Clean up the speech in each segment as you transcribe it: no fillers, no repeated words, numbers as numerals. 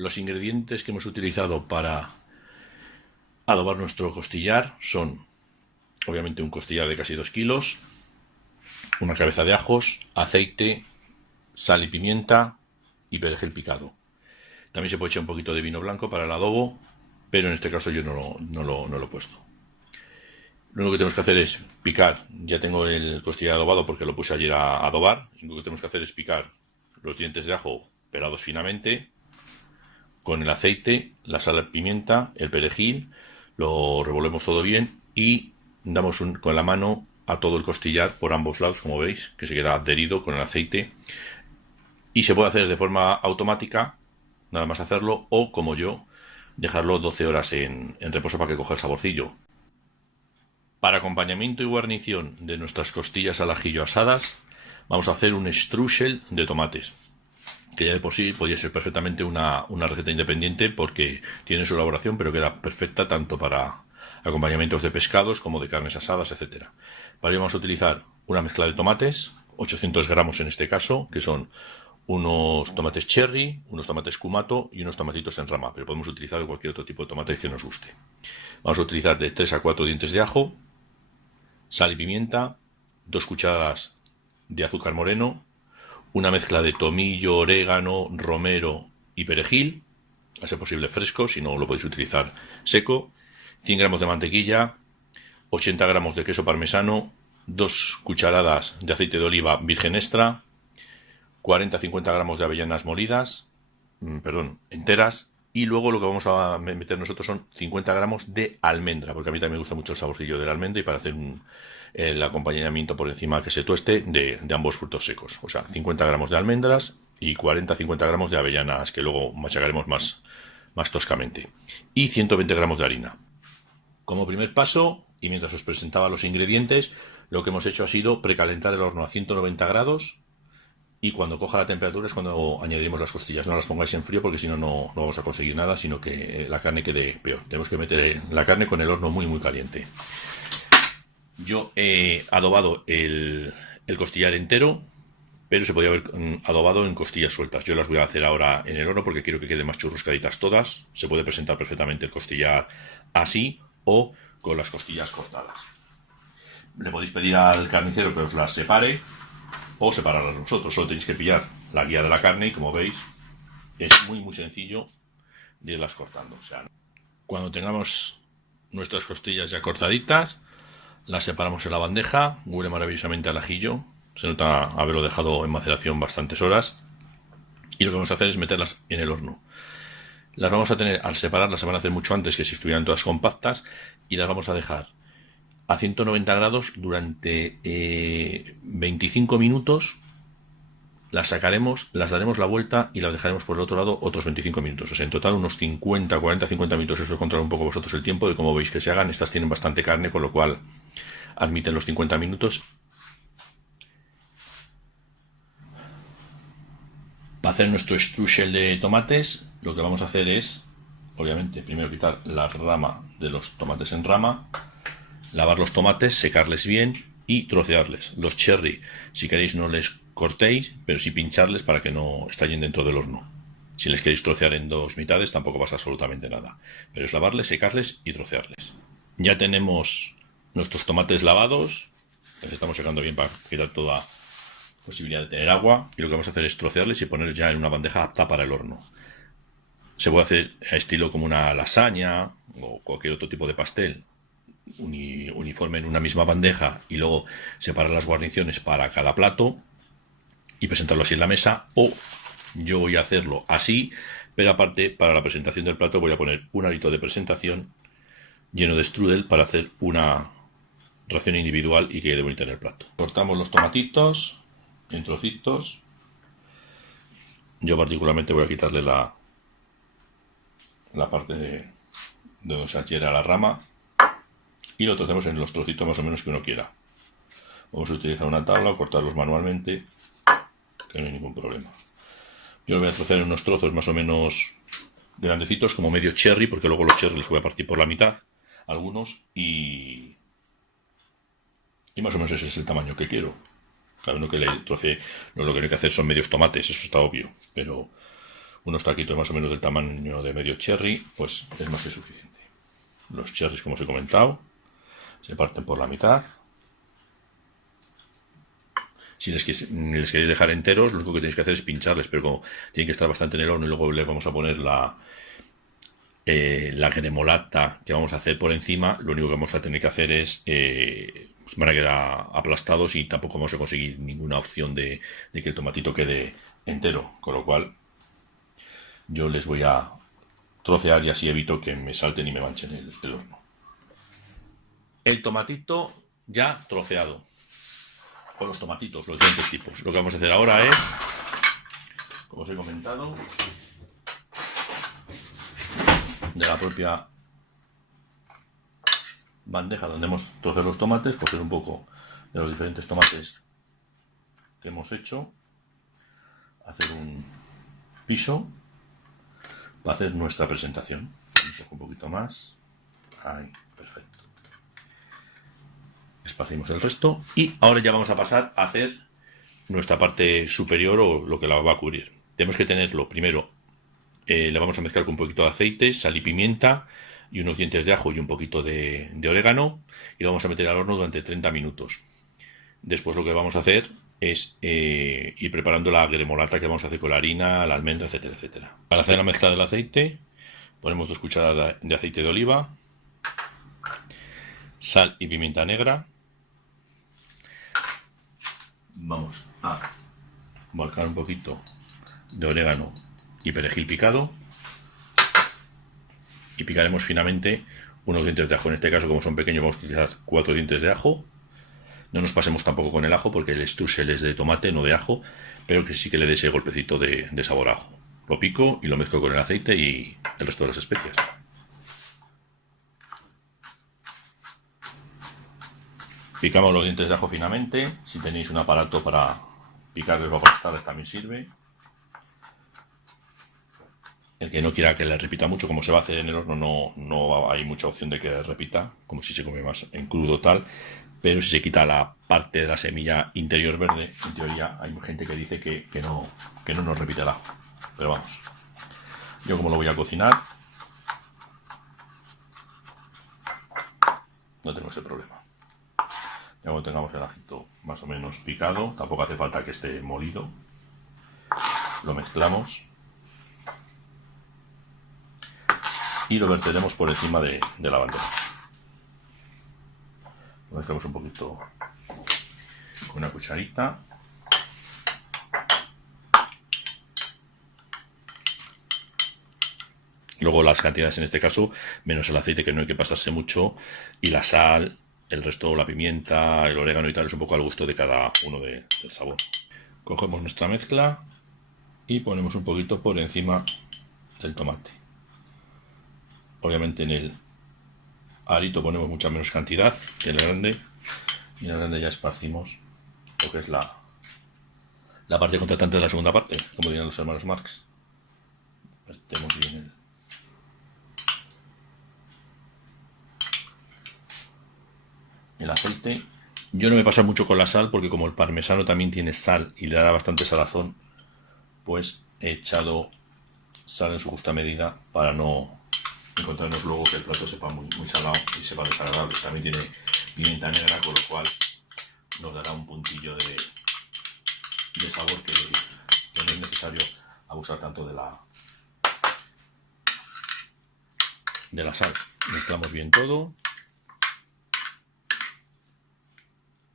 Los ingredientes que hemos utilizado para adobar nuestro costillar son, obviamente, un costillar de casi 2 kilos, una cabeza de ajos, aceite, sal y pimienta y perejil picado. También se puede echar un poquito de vino blanco para el adobo, pero en este caso yo no lo he puesto. Lo único que tenemos que hacer es picar. Ya tengo el costillar adobado porque lo puse ayer a adobar. Lo único que tenemos que hacer es picar los dientes de ajo pelados finamente con el aceite, la sal, la pimienta, el perejil. Lo revolvemos todo bien y damos con la mano a todo el costillar por ambos lados, como veis, que se queda adherido con el aceite. Y se puede hacer de forma automática, nada más hacerlo, o como yo, dejarlo 12 horas en reposo para que coja el saborcillo. Para acompañamiento y guarnición de nuestras costillas al ajillo asadas, vamos a hacer un strudel de tomates, que ya de por sí podría ser perfectamente una receta independiente porque tiene su elaboración, pero queda perfecta tanto para acompañamientos de pescados como de carnes asadas, etcétera. Para ello vamos a utilizar una mezcla de tomates, 800 gramos en este caso, que son unos tomates cherry, unos tomates kumato y unos tomatitos en rama, pero podemos utilizar cualquier otro tipo de tomate que nos guste. Vamos a utilizar de 3 a 4 dientes de ajo, sal y pimienta, 2 cucharadas de azúcar moreno, una mezcla de tomillo, orégano, romero y perejil, a ser posible fresco, si no lo podéis utilizar seco, 100 gramos de mantequilla, 80 gramos de queso parmesano, 2 cucharadas de aceite de oliva virgen extra, 40-50 gramos de avellanas molidas, enteras, y luego lo que vamos a meter nosotros son 50 gramos de almendra, porque a mí también me gusta mucho el saborcillo de la almendra y para hacer el acompañamiento por encima que se tueste de ambos frutos secos. O sea, 50 gramos de almendras y 40-50 gramos de avellanas que luego machacaremos más toscamente. Y 120 gramos de harina. Como primer paso, y mientras os presentaba los ingredientes, lo que hemos hecho ha sido precalentar el horno a 190 grados y cuando coja la temperatura es cuando añadiremos las costillas. No las pongáis en frío porque si no, no vamos a conseguir nada, sino que la carne quede peor. Tenemos que meter la carne con el horno muy caliente. Yo he adobado el costillar entero, pero se podía haber adobado en costillas sueltas. Yo las voy a hacer ahora en el horno porque quiero que queden más churruscaditas todas. Se puede presentar perfectamente el costillar así o con las costillas cortadas. Le podéis pedir al carnicero que os las separe o separarlas vosotros. Solo tenéis que pillar la guía de la carne y, como veis, es muy sencillo de irlas cortando. O sea, cuando tengamos nuestras costillas ya cortaditas, las separamos en la bandeja. Huele maravillosamente al ajillo. Se nota haberlo dejado en maceración bastantes horas. Y lo que vamos a hacer es meterlas en el horno. Las vamos a tener, al separarlas, se van a hacer mucho antes que si estuvieran todas compactas. Y las vamos a dejar a 190 grados durante 25 minutos. Las sacaremos, las daremos la vuelta y las dejaremos por el otro lado otros 25 minutos. O sea, en total unos 50, 40, 50 minutos. Esto controla un poco vosotros el tiempo de cómo veis que se hagan. Estas tienen bastante carne, con lo cual admiten los 50 minutos. Para hacer nuestro strudel de tomates, lo que vamos a hacer es, obviamente, primero quitar la rama de los tomates en rama, lavar los tomates, secarles bien y trocearles. Los cherry, si queréis, no les cortéis, pero sí pincharles para que no estallen dentro del horno. Si les queréis trocear en dos mitades, tampoco pasa absolutamente nada. Pero es lavarles, secarles y trocearles. Ya tenemos nuestros tomates lavados. Les estamos secando bien para quitar toda posibilidad de tener agua. Y lo que vamos a hacer es trocearles y poner ya en una bandeja apta para el horno. Se puede hacer a estilo como una lasaña o cualquier otro tipo de pastel, uniforme en una misma bandeja, y luego separar las guarniciones para cada plato y presentarlo así en la mesa. O yo voy a hacerlo así, pero aparte, para la presentación del plato voy a poner un arito de presentación lleno de strudel para hacer una ración individual y que quede bonito en el plato. Cortamos los tomatitos en trocitos. Yo particularmente voy a quitarle la parte de donde se adhiere a la rama y lo trocemos en los trocitos más o menos que uno quiera. Vamos a utilizar una tabla o cortarlos manualmente, que no hay ningún problema. Yo lo voy a trocear en unos trozos más o menos grandecitos, como medio cherry, porque luego los cherry los voy a partir por la mitad, algunos, y más o menos ese es el tamaño que quiero. Cada uno que le trocee, no, lo que no hay que hacer son medios tomates, eso está obvio, pero unos taquitos más o menos del tamaño de medio cherry, pues es más que suficiente. Los cherries, como os he comentado, se parten por la mitad. Si les queréis dejar enteros, lo único que tenéis que hacer es pincharles, pero como tienen que estar bastante en el horno y luego le vamos a poner la gremolata que vamos a hacer por encima, lo único que vamos a tener que hacer es pues van a quedar aplastados y tampoco vamos a conseguir ninguna opción de que el tomatito quede entero, con lo cual yo les voy a trocear y así evito que me salten y me manchen el horno. El tomatito ya troceado, con los tomatitos, los diferentes tipos. Lo que vamos a hacer ahora es, como os he comentado, de la propia bandeja donde hemos troceado los tomates, coger un poco de los diferentes tomates que hemos hecho, hacer un piso para hacer nuestra presentación. Un poquito más, ahí, perfecto. Esparcimos el resto y ahora ya vamos a pasar a hacer nuestra parte superior o lo que la va a cubrir. Tenemos que tenerlo primero, le vamos a mezclar con un poquito de aceite, sal y pimienta y unos dientes de ajo y un poquito de orégano y lo vamos a meter al horno durante 30 minutos. Después lo que vamos a hacer es ir preparando la gremolata que vamos a hacer con la harina, la almendra, etcétera, etcétera. Para hacer la mezcla del aceite ponemos 2 cucharadas de aceite de oliva, sal y pimienta negra. Vamos a volcar un poquito de orégano y perejil picado y picaremos finamente unos dientes de ajo. En este caso, como son pequeños, vamos a utilizar 4 dientes de ajo. No nos pasemos tampoco con el ajo porque el streusel es de tomate, no de ajo, pero que sí que le dé ese golpecito de sabor a ajo. Lo pico y lo mezclo con el aceite y el resto de las especias. Picamos los dientes de ajo finamente. Si tenéis un aparato para picarles o aplastarles también sirve. El que no quiera que le repita mucho, como se va a hacer en el horno, no hay mucha opción de que repita, como si se come más en crudo tal. Pero si se quita la parte de la semilla interior verde, en teoría hay gente que dice que no nos repite el ajo. Pero vamos, yo como lo voy a cocinar, no tengo ese problema. Ya cuando tengamos el ajito más o menos picado, tampoco hace falta que esté molido, lo mezclamos y lo verteremos por encima de la bandeja. Lo mezclamos un poquito con una cucharita. Luego las cantidades en este caso, menos el aceite que no hay que pasarse mucho, y la sal, el resto, la pimienta, el orégano y tal, es un poco al gusto de cada uno del sabor. Cogemos nuestra mezcla y ponemos un poquito por encima del tomate. Obviamente en el arito ponemos mucha menos cantidad que en el grande, y en el grande ya esparcimos lo que es la parte contratante de la segunda parte, como dirían los hermanos Marx. Vertemos bien el aceite. Yo no me paso mucho con la sal porque como el parmesano también tiene sal y le da bastante salazón, pues he echado sal en su justa medida para no encontrarnos luego que el plato sepa muy salado y sepa desagradable. También tiene pimienta negra, con lo cual nos dará un puntillo de sabor que no es necesario abusar tanto de la sal. Mezclamos bien todo.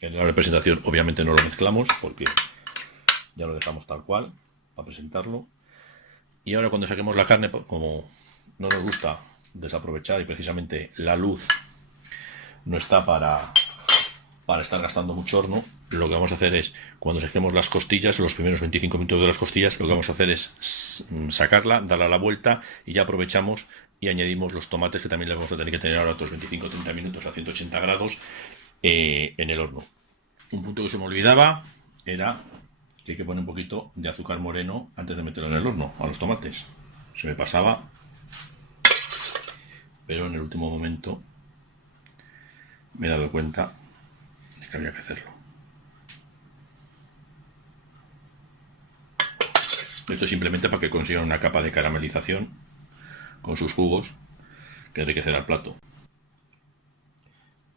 En la representación obviamente no lo mezclamos porque ya lo dejamos tal cual para presentarlo. Y ahora cuando saquemos la carne, como no nos gusta desaprovechar y precisamente la luz no está para estar gastando mucho horno, lo que vamos a hacer es, cuando saquemos las costillas, los primeros 25 minutos de las costillas, lo que vamos a hacer es sacarla, darle la vuelta y ya aprovechamos y añadimos los tomates, que también le vamos a tener que tener ahora otros 25-30 minutos a 180 grados en el horno. Un punto que se me olvidaba era que hay que poner un poquito de azúcar moreno antes de meterlo en el horno a los tomates. Se me pasaba, pero en el último momento me he dado cuenta de que había que hacerlo. Esto es simplemente para que consigan una capa de caramelización con sus jugos que enriquecerá el plato.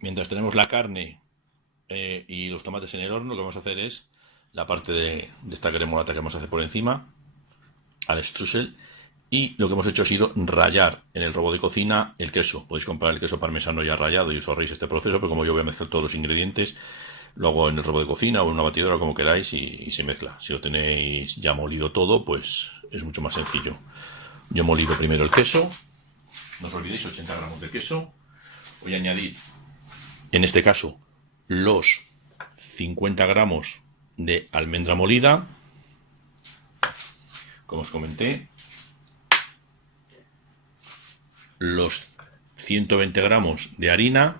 Mientras tenemos la carne y los tomates en el horno, lo que vamos a hacer es la parte de esta cremolata que vamos a hacer por encima al streusel. Y lo que hemos hecho ha sido rallar en el robot de cocina el queso. Podéis comprar el queso parmesano ya rallado y os ahorréis este proceso, pero como yo voy a mezclar todos los ingredientes, lo hago en el robot de cocina o en una batidora, como queráis, y se mezcla. Si lo tenéis ya molido todo, pues es mucho más sencillo. Yo he molido primero el queso. No os olvidéis, 80 gramos de queso. Voy a añadir, en este caso, los 50 gramos de almendra molida. Como os comenté, los 120 gramos de harina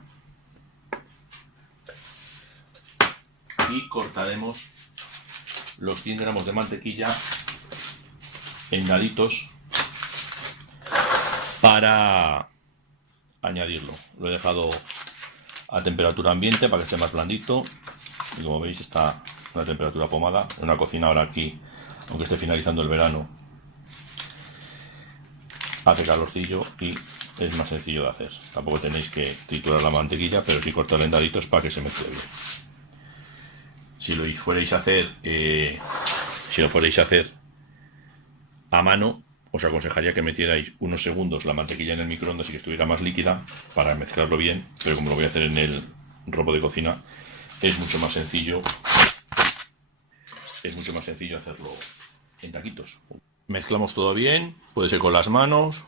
y cortaremos los 100 gramos de mantequilla en daditos para añadirlo. Lo he dejado a temperatura ambiente para que esté más blandito y como veis está a una temperatura pomada. En una cocina ahora aquí, aunque esté finalizando el verano, hace calorcillo y es más sencillo de hacer. Tampoco tenéis que triturar la mantequilla, pero sí cortarla en daditos para que se mezcle bien. Si lo fuerais a hacer, a mano, os aconsejaría que metierais unos segundos la mantequilla en el microondas y que estuviera más líquida para mezclarlo bien, pero como lo voy a hacer en el robot de cocina, es mucho más sencillo hacerlo en taquitos. Mezclamos todo bien, puede ser con las manos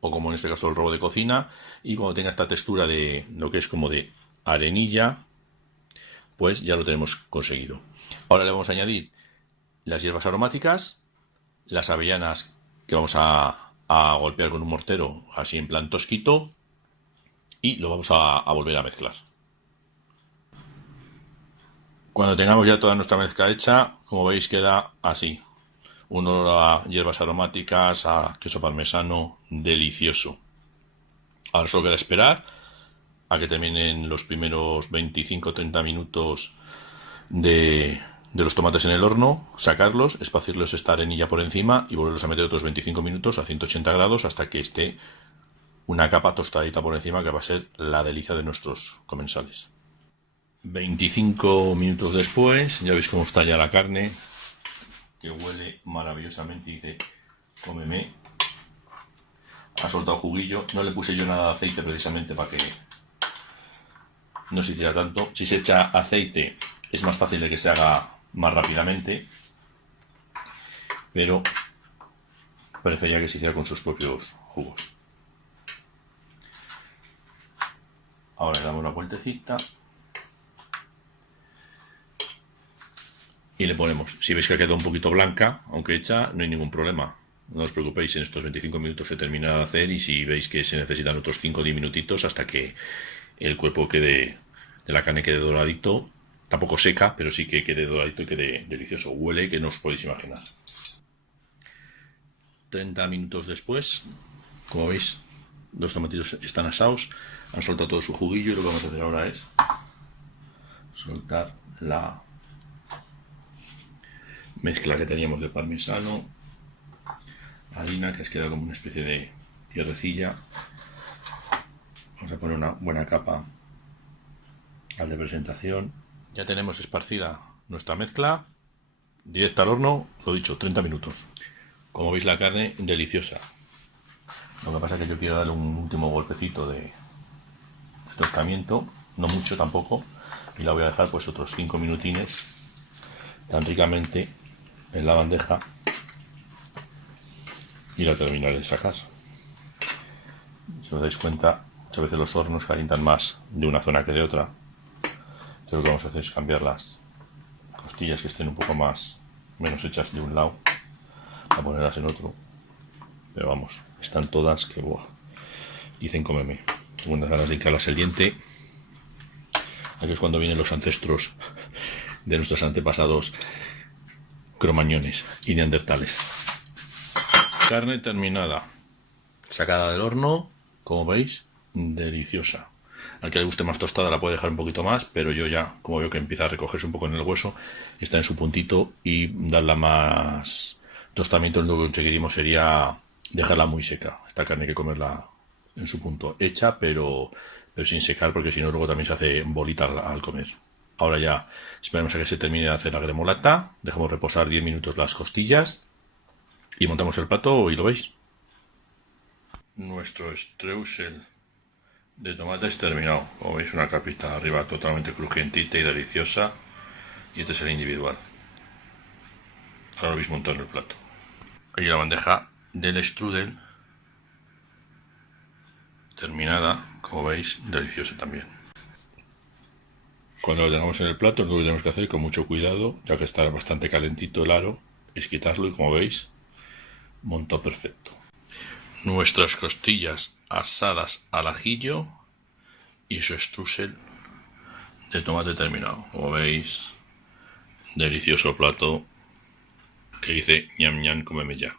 o como en este caso el robot de cocina, y cuando tenga esta textura de lo que es como de arenilla, pues ya lo tenemos conseguido. Ahora le vamos a añadir las hierbas aromáticas, las avellanas que vamos a golpear con un mortero así en plan tosquito y lo vamos a volver a mezclar. Cuando tengamos ya toda nuestra mezcla hecha, como veis queda así. Un olor a hierbas aromáticas, a queso parmesano, delicioso. Ahora solo queda esperar a que terminen los primeros 25-30 minutos de los tomates en el horno, sacarlos, esparcirles esta arenilla por encima y volverlos a meter otros 25 minutos a 180 grados hasta que esté una capa tostadita por encima, que va a ser la delicia de nuestros comensales. 25 minutos después, ya veis cómo está ya la carne, que huele maravillosamente y dice, cómeme. Ha soltado juguillo, no le puse yo nada de aceite precisamente para que no se hiciera tanto. Si se echa aceite es más fácil de que se haga más rápidamente, pero prefería que se hiciera con sus propios jugos. Ahora le damos una vueltecita y le ponemos. Si veis que ha quedado un poquito blanca, aunque hecha, no hay ningún problema. No os preocupéis, en estos 25 minutos se termina de hacer, y si veis que se necesitan otros 5 o 10 minutitos hasta que el cuerpo de la carne quede doradito, tampoco seca, pero sí que quede doradito y quede delicioso. Huele que no os podéis imaginar. 30 minutos después, como veis, los tomatitos están asados, han soltado todo su juguillo, y lo que vamos a hacer ahora es soltar la mezcla que teníamos de parmesano, harina, que has quedado como una especie de tierrecilla. Vamos a poner una buena capa al de presentación. Ya tenemos esparcida nuestra mezcla, directa al horno, lo dicho, 30 minutos. Como veis, la carne deliciosa. Lo que pasa es que yo quiero darle un último golpecito de tostamiento, no mucho tampoco, y la voy a dejar pues otros 5 minutines tan ricamente en la bandeja y la terminaré de sacar. Si os dais cuenta, muchas veces los hornos calientan más de una zona que de otra. Entonces lo que vamos a hacer es cambiar las costillas que estén un poco menos hechas de un lado, a ponerlas en otro. Pero vamos, están todas que buah, dicen cómeme. Tengo unas ganas de hincarlas el diente. Aquí es cuando vienen los ancestros de nuestros antepasados cromañones y neandertales. Carne terminada, sacada del horno, como veis, deliciosa. Al que le guste más tostada la puede dejar un poquito más, pero yo ya, como veo que empieza a recogerse un poco en el hueso, está en su puntito, y darla más Tostamiento lo único que conseguiríamos sería dejarla muy seca. Esta carne hay que comerla en su punto hecha, pero sin secar, porque si no luego también se hace bolita al comer. Ahora ya esperemos a que se termine de hacer la gremolata, dejamos reposar 10 minutos las costillas y montamos el plato y lo veis. Nuestro streusel de tomates terminado. Como veis, una capita arriba totalmente crujientita y deliciosa. Y este es el individual. Ahora lo veis montado en el plato. Aquí la bandeja del strudel terminada, como veis, deliciosa también. Cuando lo tengamos en el plato, lo que tenemos que hacer con mucho cuidado, ya que está bastante calentito el aro, es quitarlo y, como veis, montó perfecto. Nuestras costillas asadas al ajillo y su streusel de tomate terminado. Como veis, delicioso plato que dice ñam ñam, cómeme ya.